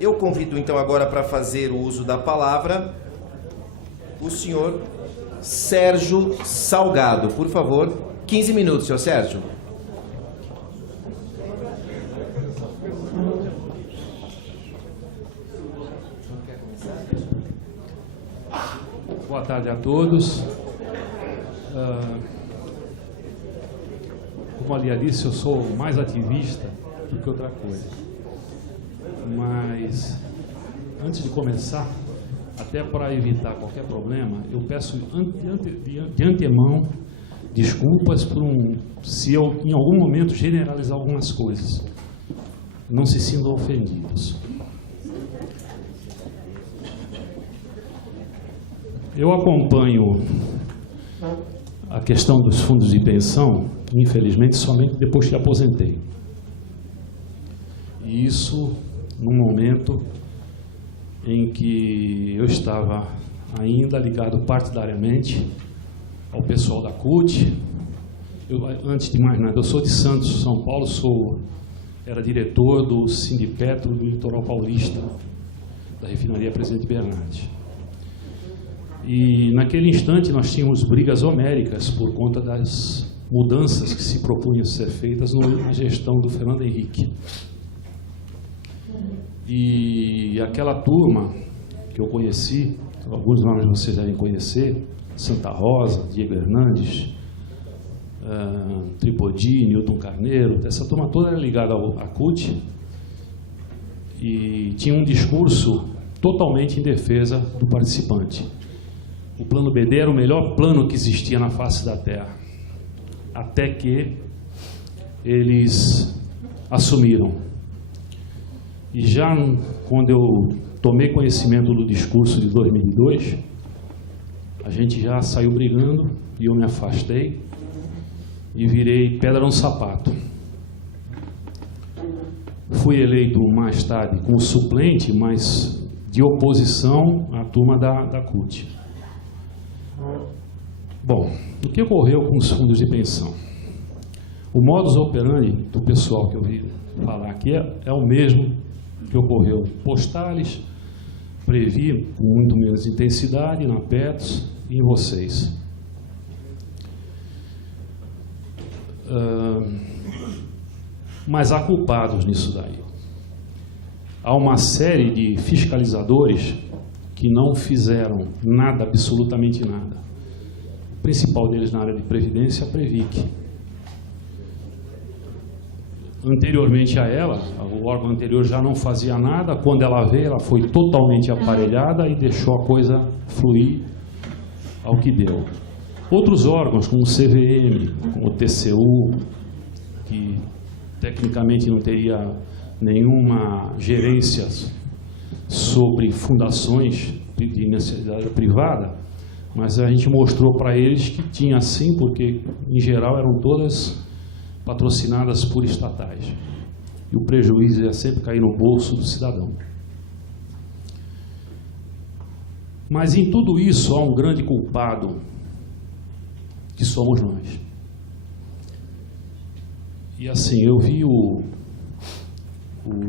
Eu convido então agora para fazer o uso da palavra o senhor Sérgio Salgado. Por favor, 15 minutos, senhor Sérgio. Boa tarde a todos. Como a Lia disse, eu sou mais ativista do que outra coisa. Mas, antes de começar, até para evitar qualquer problema, eu peço de antemão desculpas se eu, em algum momento, generalizar algumas coisas. Não se sintam ofendidos. Eu acompanho a questão dos fundos de pensão, infelizmente, somente depois que aposentei. E isso num momento em que eu estava ainda ligado partidariamente ao pessoal da CUT. Antes de mais nada, eu sou de Santos, São Paulo, era diretor do Sindipetro do Litoral Paulista, da refinaria Presidente Bernardes. E naquele instante nós tínhamos brigas homéricas por conta das mudanças que se propunham ser feitas na gestão do Fernando Henrique. E aquela turma que eu conheci, alguns nomes vocês devem conhecer, Santa Rosa, Diego Hernandes, Tripodi, Newton Carneiro, essa turma toda era ligada à CUT e tinha um discurso totalmente em defesa do participante. O plano BD era o melhor plano que existia na face da Terra, até que eles assumiram. E já quando eu tomei conhecimento do discurso de 2002, a gente já saiu brigando e eu me afastei e virei pedra no sapato. Fui eleito mais tarde como suplente, mas de oposição à turma da CUT. Bom, o que ocorreu com os fundos de pensão? O modus operandi do pessoal que eu vi falar aqui é o mesmo que ocorreu em Postales, Previ, com muito menos intensidade, na Petros e em vocês. Mas há culpados nisso daí. Há uma série de fiscalizadores que não fizeram nada, absolutamente nada. O principal deles na área de Previdência é a Previc. Anteriormente a ela, o órgão anterior já não fazia nada. Quando ela veio, ela foi totalmente aparelhada e deixou a coisa fluir ao que deu. Outros órgãos, como o CVM, como o TCU, que tecnicamente não teria nenhuma gerência sobre fundações de iniciativa privada, mas a gente mostrou para eles que tinha sim, porque em geral eram todas patrocinadas por estatais. E o prejuízo ia sempre cair no bolso do cidadão. Mas em tudo isso há um grande culpado, que somos nós. E assim, eu vi o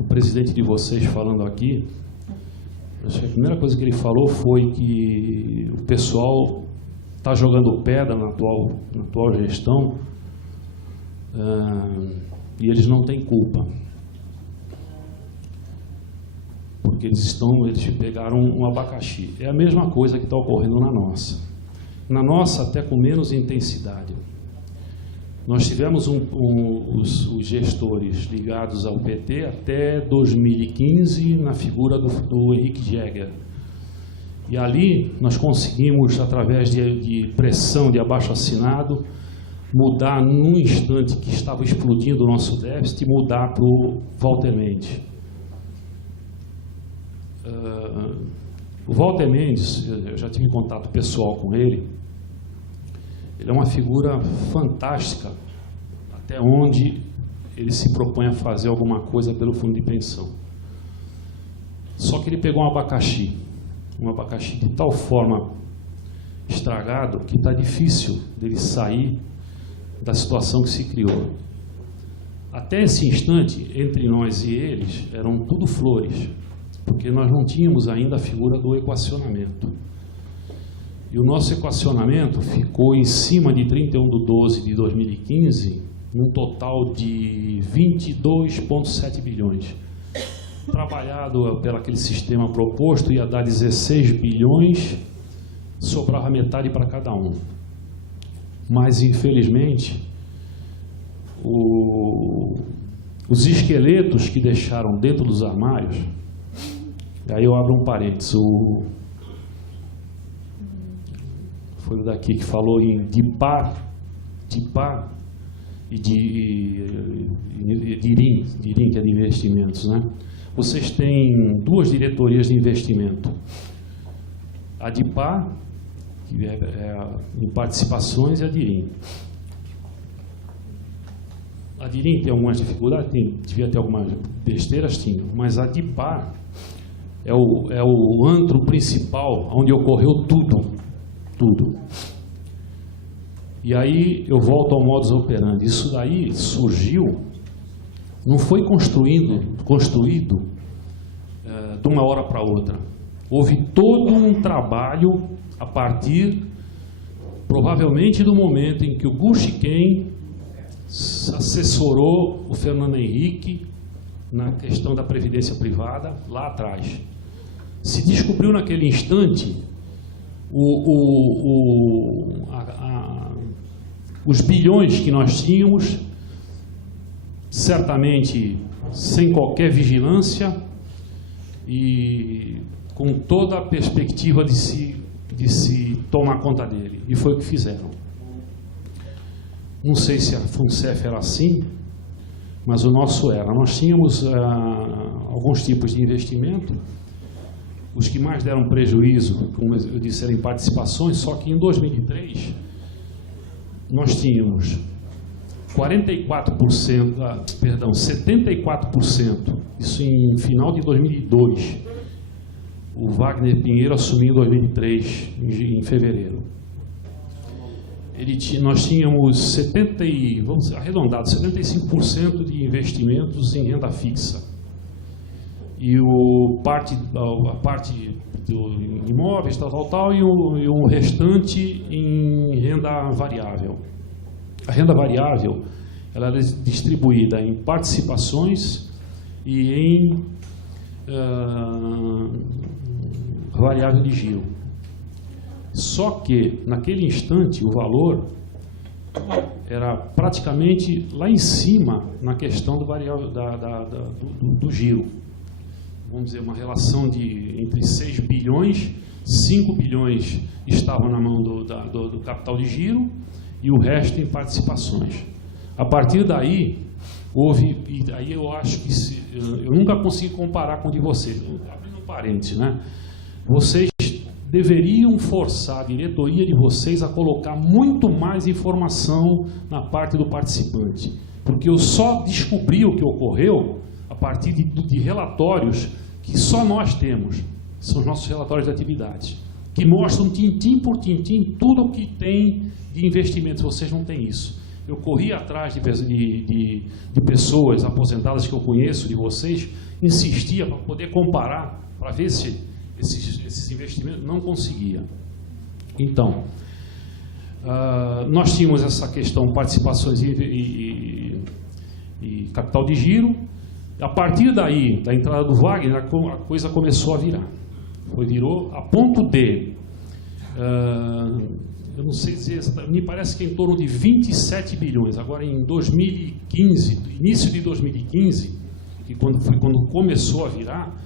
presidente de vocês falando aqui. Acho que a primeira coisa que ele falou foi que o pessoal está jogando pedra na atual gestão, e eles não têm culpa, porque eles pegaram um abacaxi. É a mesma coisa que está ocorrendo na nossa. Na nossa, até com menos intensidade. Nós tivemos os gestores ligados ao PT até 2015, na figura do Henrique Jäger. E ali nós conseguimos, através de pressão de abaixo-assinado, mudar num instante que estava explodindo o nosso déficit, mudar para o Walter Mendes. O Walter Mendes, eu já tive contato pessoal com ele. Ele é uma figura fantástica, até onde ele se propõe a fazer alguma coisa pelo fundo de pensão. Só que ele pegou um abacaxi de tal forma estragado que está difícil dele sair da situação que se criou. Até esse instante, entre nós e eles, eram tudo flores, porque nós não tínhamos ainda a figura do equacionamento. E o nosso equacionamento ficou em cima de 31/12/2015, num total de 22,7 bilhões. Trabalhado pelo aquele sistema proposto, ia dar 16 bilhões, sobrava metade para cada um. Mas, infelizmente, os esqueletos que deixaram dentro dos armários, aí eu abro um parênteses, foi o daqui que falou em DIPAR e DIRIM, que é de investimentos, né? Vocês têm duas diretorias de investimento. A DIPAR, que é em participações, e a DIRIM. A DIRIM tem algumas dificuldades, devia ter algumas besteiras, tinha, mas a DIPAR é o antro principal onde ocorreu tudo. E aí eu volto ao modus operandi. Isso daí surgiu, não foi construído de uma hora para outra. Houve todo um trabalho a partir, provavelmente, do momento em que o Gushiken assessorou o Fernando Henrique na questão da previdência privada lá atrás. Se descobriu naquele instante os bilhões que nós tínhamos, certamente sem qualquer vigilância e com toda a perspectiva de se tomar conta dele. E foi o que fizeram. Não sei se a FUNCEF era assim, mas o nosso era. Nós tínhamos alguns tipos de investimento. Os que mais deram prejuízo, como eu disse, eram em participações, só que em 2003 nós tínhamos 74%, isso em final de 2002. O Wagner Pinheiro assumiu em 2003, em fevereiro. Nós tínhamos vamos arredondar, 75% de investimentos em renda fixa. E a parte do imóveis, tal, e o restante em renda variável. A renda variável, ela é distribuída em participações e em variável de giro. Só que, naquele instante, o valor era praticamente lá em cima na questão do variável do giro. Vamos dizer, uma relação entre 6 bilhões, 5 bilhões estavam na mão do capital de giro e o resto em participações. A partir daí, e aí eu acho que eu nunca consegui comparar com o de vocês, abrindo parênteses, né? Vocês deveriam forçar a diretoria de vocês a colocar muito mais informação na parte do participante, porque eu só descobri o que ocorreu a partir de relatórios que só nós temos, são os nossos relatórios de atividades, que mostram tintim por tintim tudo o que tem de investimentos. Vocês não têm isso. Eu corri atrás de pessoas aposentadas que eu conheço, de vocês, insistia para poder comparar, para ver se esses investimentos, não conseguia. Então, nós tínhamos essa questão participações e capital de giro. A partir daí, da entrada do Wagner, a coisa começou a virar. Virou a ponto de, eu não sei dizer, me parece que em torno de 27 bilhões. Agora, em 2015, início de 2015, que foi quando começou a virar,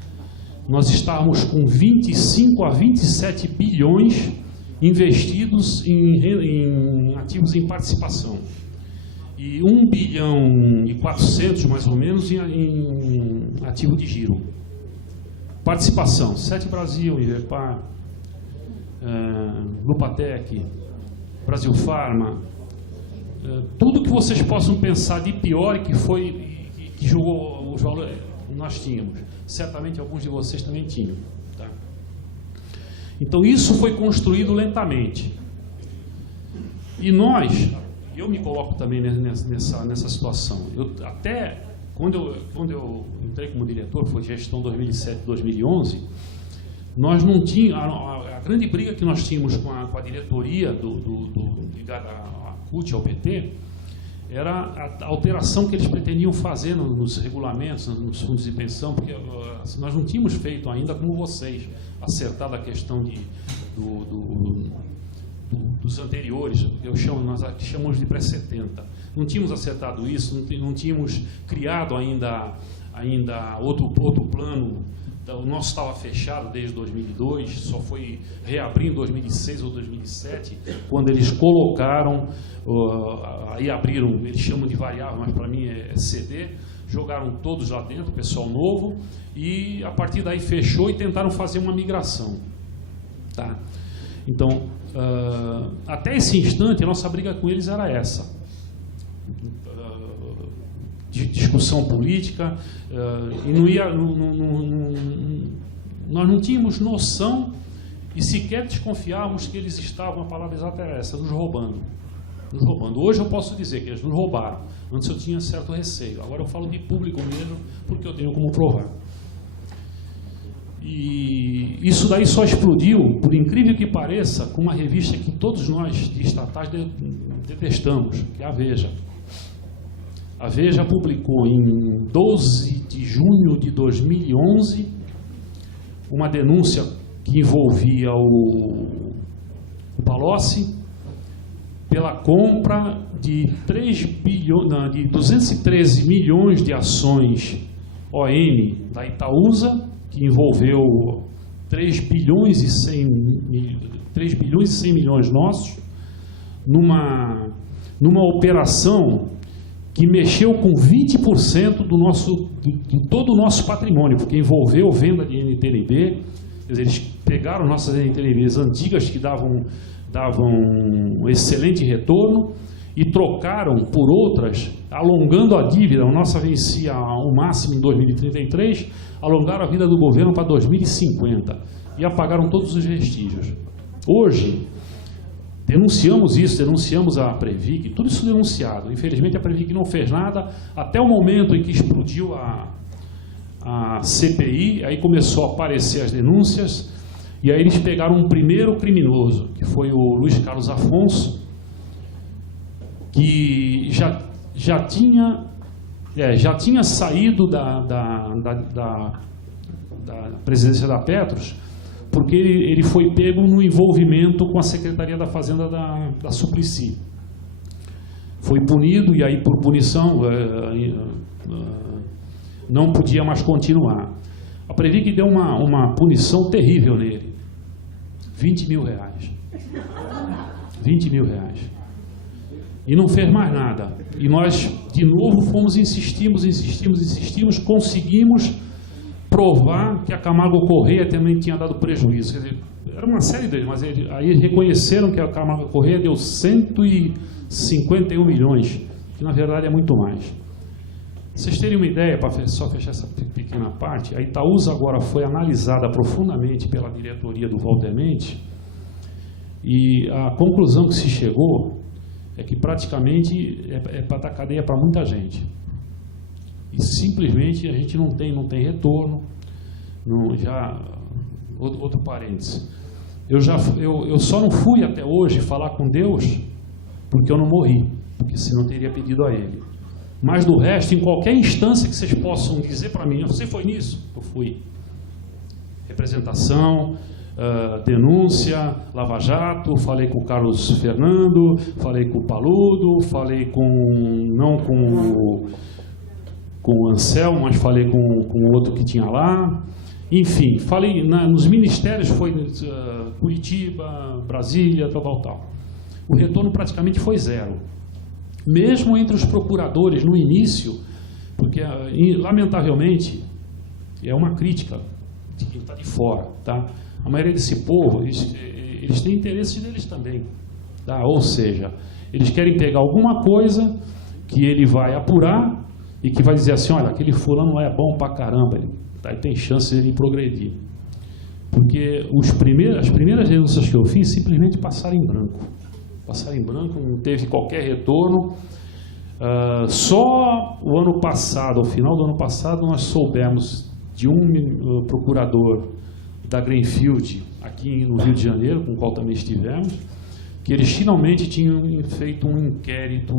nós estávamos com 25 a 27 bilhões investidos em ativos em participação. E 1 bilhão e 400, mais ou menos, em ativo de giro. Participação, Sete Brasil, Ivepar, Lupatec, Brasil Farma, tudo que vocês possam pensar de pior que jogou os valores, nós tínhamos. Certamente alguns de vocês também tinham. Tá? Então isso foi construído lentamente. E eu me coloco também nessa situação. Até quando eu entrei como diretor, foi gestão 2007-2011, nós não tínhamos, a grande briga que nós tínhamos com a diretoria ligada à CUT, ao PT, era a alteração que eles pretendiam fazer nos regulamentos, nos fundos de pensão, porque nós não tínhamos feito ainda como vocês, acertado a questão dos anteriores, nós aqui chamamos de pré-70. Não tínhamos acertado isso, não tínhamos criado ainda outro plano. O nosso estava fechado desde 2002, só foi reabrir em 2006 ou 2007, quando eles colocaram, aí abriram, eles chamam de variável, mas para mim é CD, jogaram todos lá dentro, pessoal novo, e a partir daí fechou e tentaram fazer uma migração. Tá? Então, até esse instante, a nossa briga com eles era essa. De discussão política, e nós não tínhamos noção e sequer desconfiávamos que eles estavam, a palavra exata era essa, nos roubando. Hoje eu posso dizer que eles nos roubaram. Antes eu tinha certo receio. Agora eu falo de público mesmo, porque eu tenho como provar. E isso daí só explodiu, por incrível que pareça, com uma revista que todos nós de estatais detestamos, que é a Veja. A Veja publicou em 12 de junho de 2011 uma denúncia que envolvia o Palocci pela compra de 213 milhões de ações ON da Itaúsa, que envolveu 3 bilhões e 100 milhões nossos, numa operação que mexeu com 20% de todo o nosso patrimônio, porque envolveu venda de NTNB. Quer dizer, eles pegaram nossas NTNBs antigas que davam um excelente retorno e trocaram por outras, alongando a dívida. A nossa vencia ao máximo em 2033, alongaram a vida do governo para 2050 e apagaram todos os vestígios. Hoje, denunciamos isso, denunciamos a Previc, tudo isso denunciado. Infelizmente, a Previc não fez nada até o momento em que explodiu a CPI, aí começou a aparecer as denúncias, e aí eles pegaram um primeiro criminoso, que foi o Luiz Carlos Afonso, que já tinha saído da presidência da Petros, porque ele foi pego no envolvimento com a Secretaria da Fazenda da Suplicy. Foi punido, e aí por punição não podia mais continuar. A Previc deu uma punição terrível nele. 20 mil reais. 20 mil reais. E não fez mais nada. E nós, de novo, insistimos, conseguimos provar que a Camargo Corrêa também tinha dado prejuízo. Quer dizer, era uma série deles, mas aí reconheceram que a Camargo Corrêa deu 151 milhões, que na verdade é muito mais. Vocês terem uma ideia, para só fechar essa pequena parte, a Itaúsa agora foi analisada profundamente pela diretoria do Walter Mendes, e a conclusão que se chegou é que praticamente é para dar cadeia para muita gente. E simplesmente a gente não tem retorno. Outro parênteses. Eu só não fui até hoje falar com Deus porque eu não morri, porque senão teria pedido a Ele. Mas do resto, em qualquer instância que vocês possam dizer para mim, você foi nisso? Eu fui. Representação, denúncia, Lava Jato, falei com o Carlos Fernando, falei com o Paludo, falei não com o Anselmo, mas falei com o outro que tinha lá. Enfim, falei nos ministérios, foi Curitiba, Brasília, tal. O retorno praticamente foi zero. Mesmo entre os procuradores no início, porque, lamentavelmente, é uma crítica de quem está de fora, tá? A maioria desse povo, eles têm interesses deles também, tá? Ou seja, eles querem pegar alguma coisa que ele vai apurar e que vai dizer assim, olha, aquele fulano é bom pra caramba, aí tem chance de ele progredir. Porque as primeiras denúncias que eu fiz simplesmente passaram em branco. Passaram em branco, não teve qualquer retorno. Só o ano passado, ao final do ano passado, nós soubemos de um procurador da Greenfield, aqui no Rio de Janeiro, com o qual também estivemos, que eles finalmente tinham feito um inquérito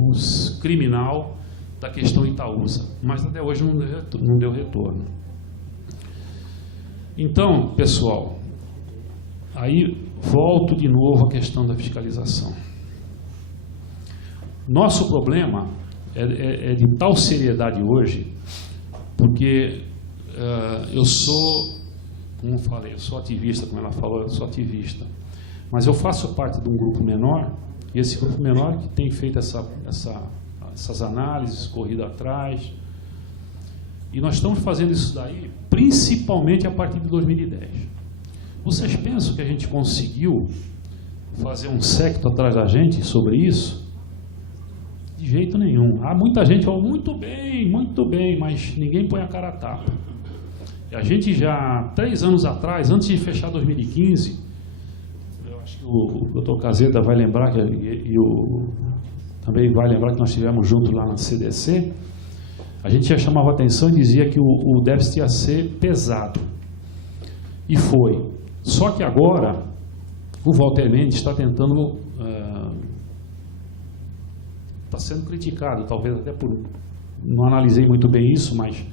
criminal da questão Itaúsa, mas até hoje não deu retorno. Então, pessoal, aí volto de novo à questão da fiscalização. Nosso problema é de tal seriedade hoje, porque eu sou, como falei, eu sou ativista, como ela falou, eu sou ativista, mas eu faço parte de um grupo menor, e esse grupo menor que tem feito essas análises, corrido atrás, e nós estamos fazendo isso daí principalmente a partir de 2010. Vocês pensam que a gente conseguiu fazer um séquito atrás da gente sobre isso? De jeito nenhum. Há muita gente que fala, muito bem, mas ninguém põe a cara a tapa. E a gente já, 3 anos atrás, antes de fechar 2015, eu acho que o doutor Caseta vai lembrar, também vai lembrar que nós estivemos juntos lá na CDC, a gente já chamava atenção e dizia que o déficit ia ser pesado. E foi. Só que agora, o Walter Mendes está tentando... está sendo criticado, talvez até por... Não analisei muito bem isso, mas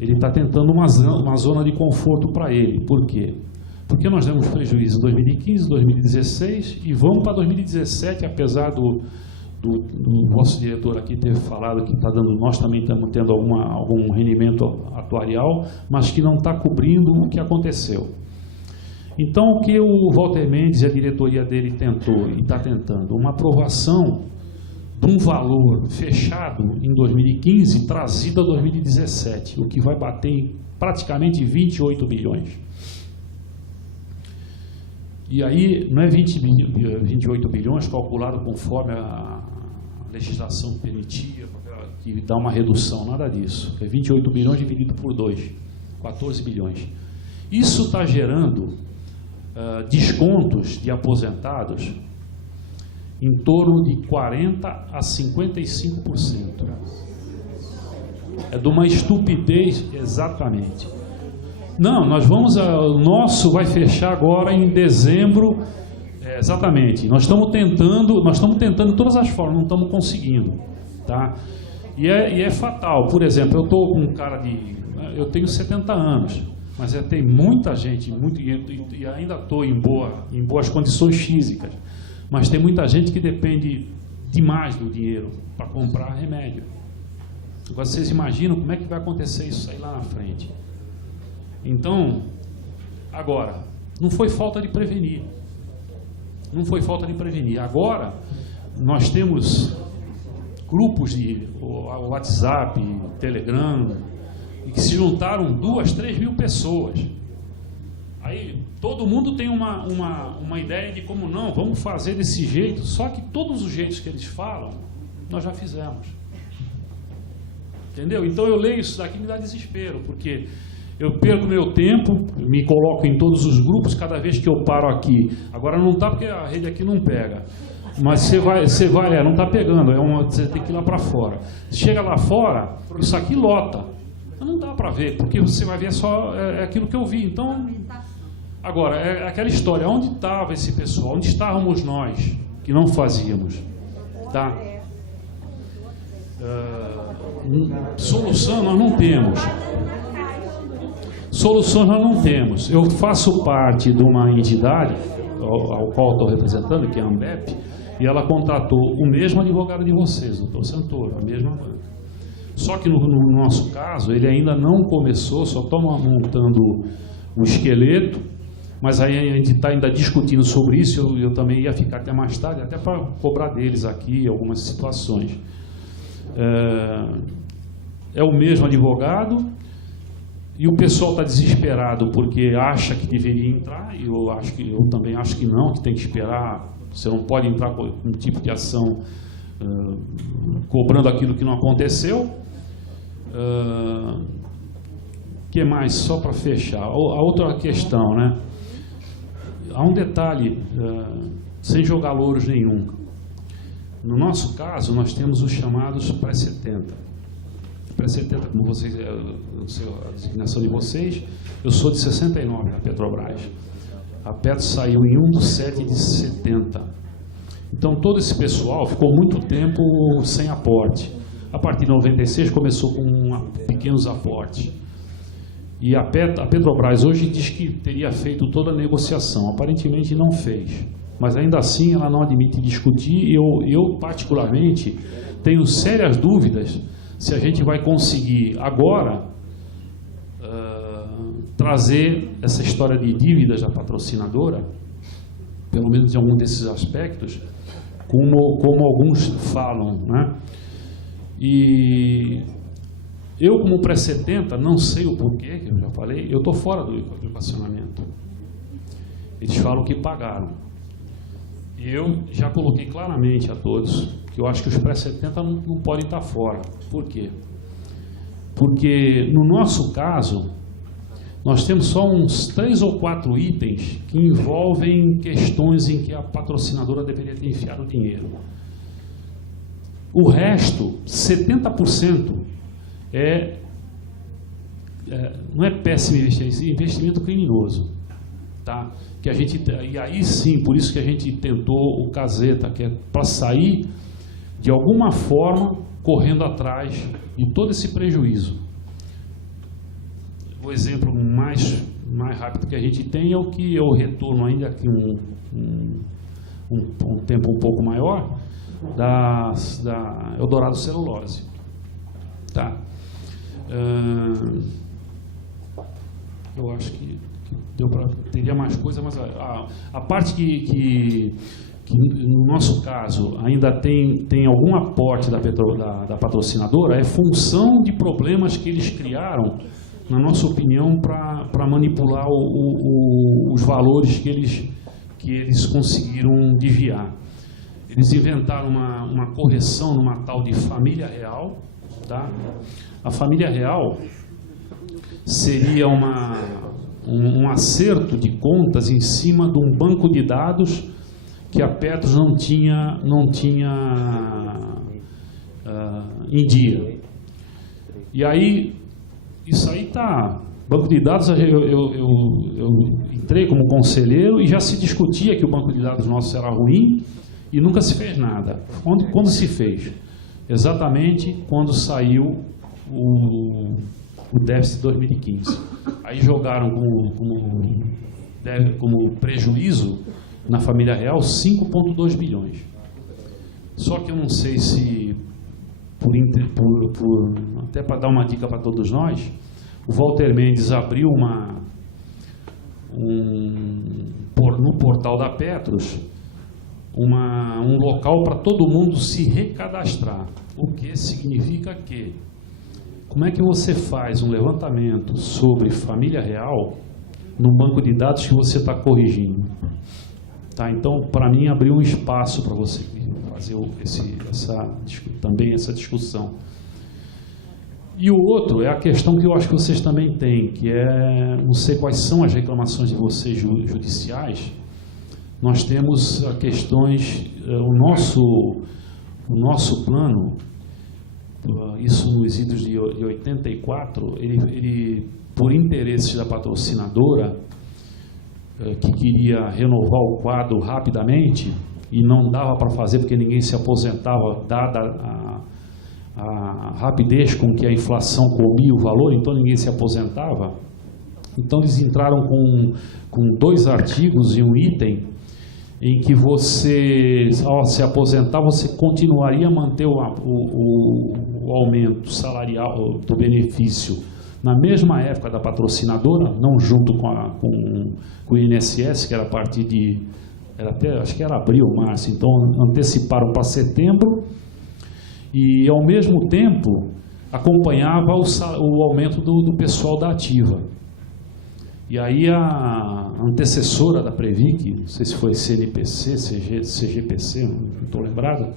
ele está tentando uma zona de conforto para ele. Por quê? Porque nós demos prejuízo em 2015, 2016 e vamos para 2017, apesar do vosso diretor aqui ter falado que está dando, nós também estamos tendo algum rendimento atuarial, mas que não está cobrindo o que aconteceu. Então, o que o Walter Mendes e a diretoria dele tentou e está tentando? Uma aprovação de um valor fechado em 2015, trazido a 2017, o que vai bater em praticamente 28 bilhões. E aí, não é 28 bilhões calculado conforme a legislação permitia, que dá uma redução, nada disso. É 28 bilhões dividido por 2, 14 bilhões. Isso está gerando descontos de aposentados em torno de 40% a 55%. É de uma estupidez, exatamente. Não, nós vamos, o nosso vai fechar agora em dezembro, exatamente. Nós estamos tentando de todas as formas, não estamos conseguindo, tá? E é fatal. Por exemplo, eu estou com um cara eu tenho 70 anos, mas tem muita gente, e ainda estou em boas condições físicas, mas tem muita gente que depende demais do dinheiro para comprar remédio. Agora, vocês imaginam como é que vai acontecer isso aí lá na frente? Então, agora, não foi falta de prevenir. Não foi falta de prevenir. Agora, nós temos grupos de WhatsApp, Telegram, e que se juntaram 2, 3 mil pessoas. Aí, todo mundo tem uma ideia de como não, vamos fazer desse jeito, só que todos os jeitos que eles falam, nós já fizemos. Entendeu? Então, eu leio isso daqui e me dá desespero, porque... eu perco meu tempo, me coloco em todos os grupos, cada vez que eu paro aqui. Agora não está porque a rede aqui não pega. Mas você vai, não está pegando, você tem que ir lá para fora. Chega lá fora, isso aqui lota. Não dá para ver, porque você vai ver só aquilo que eu vi. Então, agora, é aquela história, onde estava esse pessoal? Onde estávamos nós, que não fazíamos? Tá? Solução nós não temos. Soluções nós não temos. Eu faço parte de uma entidade, ao qual estou representando, que é a Ambep, e ela contratou o mesmo advogado de vocês, o doutor Santoro, a mesma banca. Só que no nosso caso, ele ainda não começou, só estamos montando o esqueleto, mas aí a gente está ainda discutindo sobre isso, eu também ia ficar até mais tarde, até para cobrar deles aqui algumas situações. É o mesmo advogado, e o pessoal está desesperado porque acha que deveria entrar, e eu também acho que não, que tem que esperar. Você não pode entrar com um tipo de ação cobrando aquilo que não aconteceu. Que mais? Só para fechar. A outra questão, né? Há um detalhe, sem jogar louros nenhum. No nosso caso, nós temos os chamados pré-70. Pré-70, como vocês, não sei a designação de vocês, eu sou de 69 na Petrobras. A Petro saiu em 1/7/70. Então, todo esse pessoal ficou muito tempo sem aporte. A partir de 96 começou com pequenos aportes. E a Petrobras hoje diz que teria feito toda a negociação. Aparentemente não fez. Mas ainda assim ela não admite discutir. Eu particularmente, tenho sérias dúvidas se a gente vai conseguir agora trazer essa história de dívidas da patrocinadora, pelo menos em algum desses aspectos, como alguns falam, né? E eu, como pré-70, não sei o porquê, que eu já falei, eu estou fora do equacionamento. Eles falam que pagaram. E eu já coloquei claramente a todos que eu acho que os pré-70 não podem estar fora. Por quê? Porque, no nosso caso, nós temos só uns 3 ou 4 itens que envolvem questões em que a patrocinadora deveria ter enfiado o dinheiro. O resto, 70%, não é péssimo investimento, é investimento criminoso. Tá? Que a gente, e aí sim, por isso que a gente tentou o Caseta, que é para sair de alguma forma correndo atrás de todo esse prejuízo. O exemplo mais rápido que a gente tem é o que eu retorno ainda aqui um tempo um pouco maior da Eldorado Celulose. Tá. Eu acho que teria mais coisa, mas a parte que no nosso caso ainda tem algum aporte da patrocinadora é função de problemas que eles criaram, na nossa opinião, para manipular os valores que eles conseguiram desviar. Eles inventaram uma correção numa tal de família real. Tá? A família real seria um acerto de contas em cima de um banco de dados que a Petros não tinha em dia. E aí, isso aí tá, banco de dados, eu entrei como conselheiro e já se discutia que o banco de dados nosso era ruim e nunca se fez nada. Quando se fez? Exatamente quando saiu o déficit de 2015. Aí jogaram como prejuízo na família real 5,2 bilhões. Só que eu não sei se, até para dar uma dica para todos nós, o Walter Mendes abriu no portal da Petros um local para todo mundo se recadastrar. O que significa que, como é que você faz um levantamento sobre família real no banco de dados que você está corrigindo? Tá, então, para mim, abriu um espaço para você fazer também essa discussão. E o outro é a questão que eu acho que vocês também têm, que não sei quais são as reclamações de vocês judiciais. Nós temos questões, o nosso plano, isso nos idos de 84, ele por interesses da patrocinadora, que queria renovar o quadro rapidamente e não dava para fazer porque ninguém se aposentava, dada a rapidez com que a inflação comia o valor, então ninguém se aposentava. Então eles entraram com 2 artigos e um item em que você, ao se aposentar, você continuaria a manter o aumento salarial do benefício na mesma época da patrocinadora, não junto com o INSS, que era a partir de, acho que era abril, março, então anteciparam para setembro, e ao mesmo tempo acompanhava o aumento do pessoal da ativa. E aí a antecessora da Previc, não sei se foi CNPC, CGPC, não estou lembrado,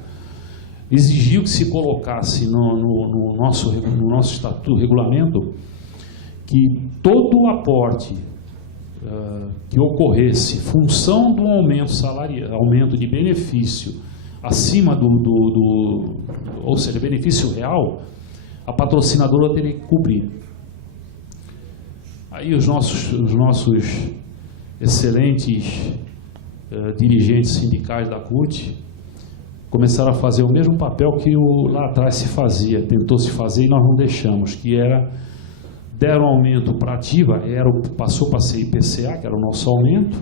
exigiu que se colocasse no nosso estatuto, regulamento, que todo o aporte que ocorresse função do aumento salarial, aumento de benefício acima ou seja, benefício real, a patrocinadora teria que cobrir. Aí os nossos excelentes dirigentes sindicais da CUT começaram a fazer o mesmo papel que lá atrás se fazia, tentou se fazer e nós não deixamos, que era, deram aumento para a ativa, passou para ser IPCA, que era o nosso aumento,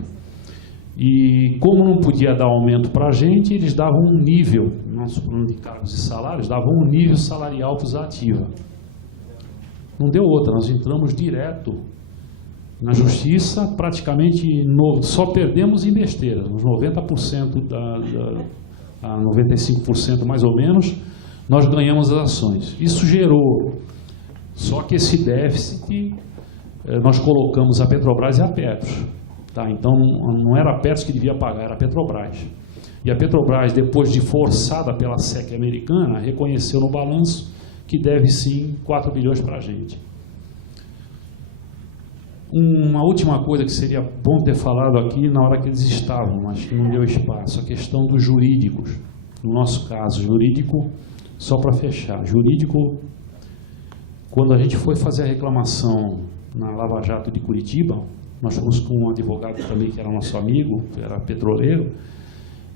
e como não podia dar aumento para a gente, eles davam um nível, nosso plano de cargos e salários, davam um nível salarial para os ativa. Não deu outra, nós entramos direto na justiça, praticamente só perdemos em besteira, uns 90% a 95% mais ou menos, nós ganhamos as ações. Isso gerou, só que esse déficit, nós colocamos a Petrobras e a Petros. Tá? Então, não era a Petros que devia pagar, era a Petrobras. E a Petrobras, depois de forçada pela SEC americana, reconheceu no balanço que deve sim 4 bilhões para a gente. Uma última coisa que seria bom ter falado aqui na hora que eles estavam, mas que não deu espaço, a questão dos jurídicos. No nosso caso, jurídico, só para fechar, jurídico, quando a gente foi fazer a reclamação na Lava Jato de Curitiba, nós fomos com um advogado também que era nosso amigo, que era petroleiro,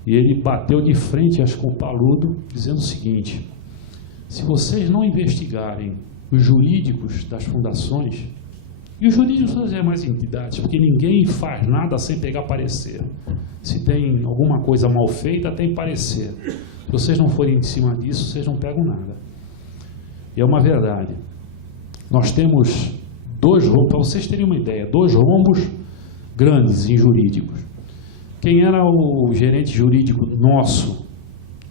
e ele bateu de frente, acho que com o Paludo, dizendo o seguinte: se vocês não investigarem os jurídicos das fundações, e os jurídicos são as demais entidades, porque ninguém faz nada sem pegar parecer. Se tem alguma coisa mal feita, tem parecer. Se vocês não forem em cima disso, vocês não pegam nada. E é uma verdade. Nós temos 2 rombos, para vocês terem uma ideia, 2 rombos grandes em jurídicos. Quem era o gerente jurídico nosso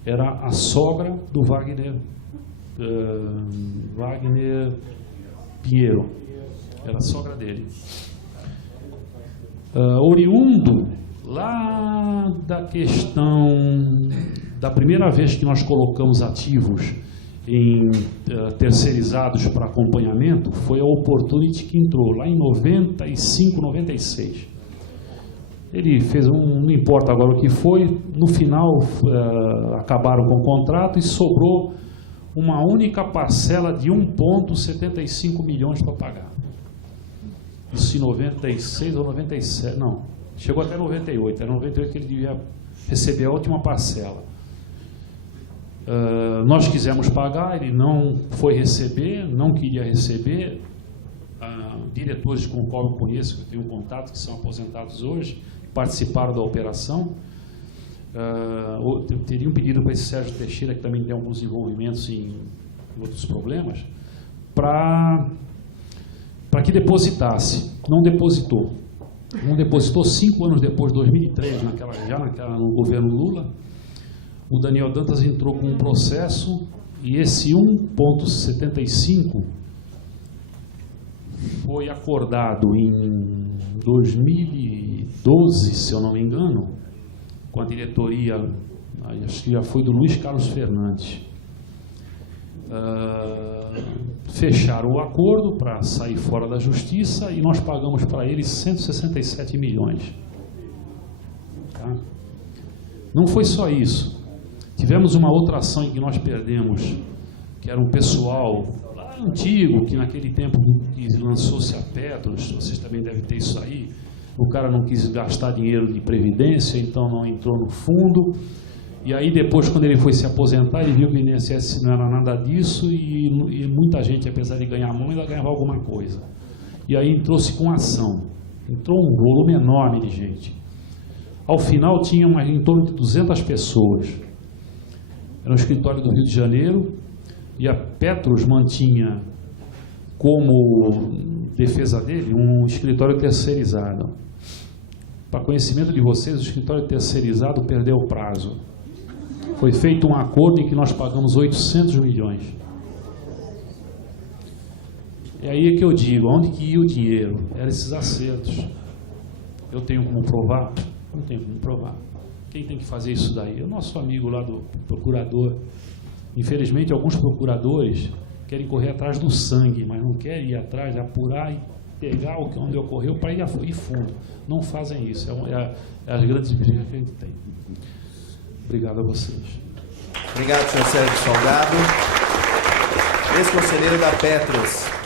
era a sogra do Wagner Pinheiro. Era a sogra dele. Oriundo lá da questão da primeira vez que nós colocamos ativos em terceirizados para acompanhamento, foi a Opportunity que entrou lá em 95, 96. Ele fez não importa agora o que foi, no final acabaram com o contrato e sobrou uma única parcela de 1,75 milhões para pagar. Isso em 96 ou 97, não, chegou até 98, era 98 que ele devia receber a última parcela. Nós quisemos pagar, ele não foi receber, não queria receber. Diretores com qual eu conheço, que eu tenho contato, que são aposentados hoje, participaram da operação. Teriam pedido para esse Sérgio Teixeira, que também tem alguns envolvimentos em outros problemas, para que depositasse. Não depositou. Não depositou 5 anos depois, 2003, no governo Lula. O Daniel Dantas entrou com um processo e esse 1,75 foi acordado em 2012, se eu não me engano, com a diretoria, acho que já foi do Luiz Carlos Fernandes. Fecharam o acordo para sair fora da justiça e nós pagamos para eles 167 milhões. Tá? Não foi só isso. Tivemos uma outra ação em que nós perdemos, que era um pessoal lá antigo, que naquele tempo que lançou-se a Petros, vocês também devem ter isso aí, o cara não quis gastar dinheiro de previdência, então não entrou no fundo, e aí depois, quando ele foi se aposentar, ele viu que o INSS não era nada disso, e muita gente, apesar de ganhar a mão, ainda ganhava alguma coisa. E aí entrou-se com ação, entrou um volume enorme de gente. Ao final tinha em torno de 200 pessoas. Era um escritório do Rio de Janeiro, e a Petros mantinha como defesa dele um escritório terceirizado. Para conhecimento de vocês, o escritório terceirizado perdeu o prazo. Foi feito um acordo em que nós pagamos 800 milhões. E aí é que eu digo, onde que ia o dinheiro? Eram esses acertos. Eu tenho como provar? Não tenho como provar. Quem tem que fazer isso daí? É o nosso amigo lá do procurador. Infelizmente, alguns procuradores querem correr atrás do sangue, mas não querem ir atrás, apurar e pegar onde ocorreu para ir fundo. Não fazem isso. É as grandes brigas que a gente tem. Obrigado a vocês. Obrigado, senhor Sérgio Salgado. Ex-conselheiro da Petros.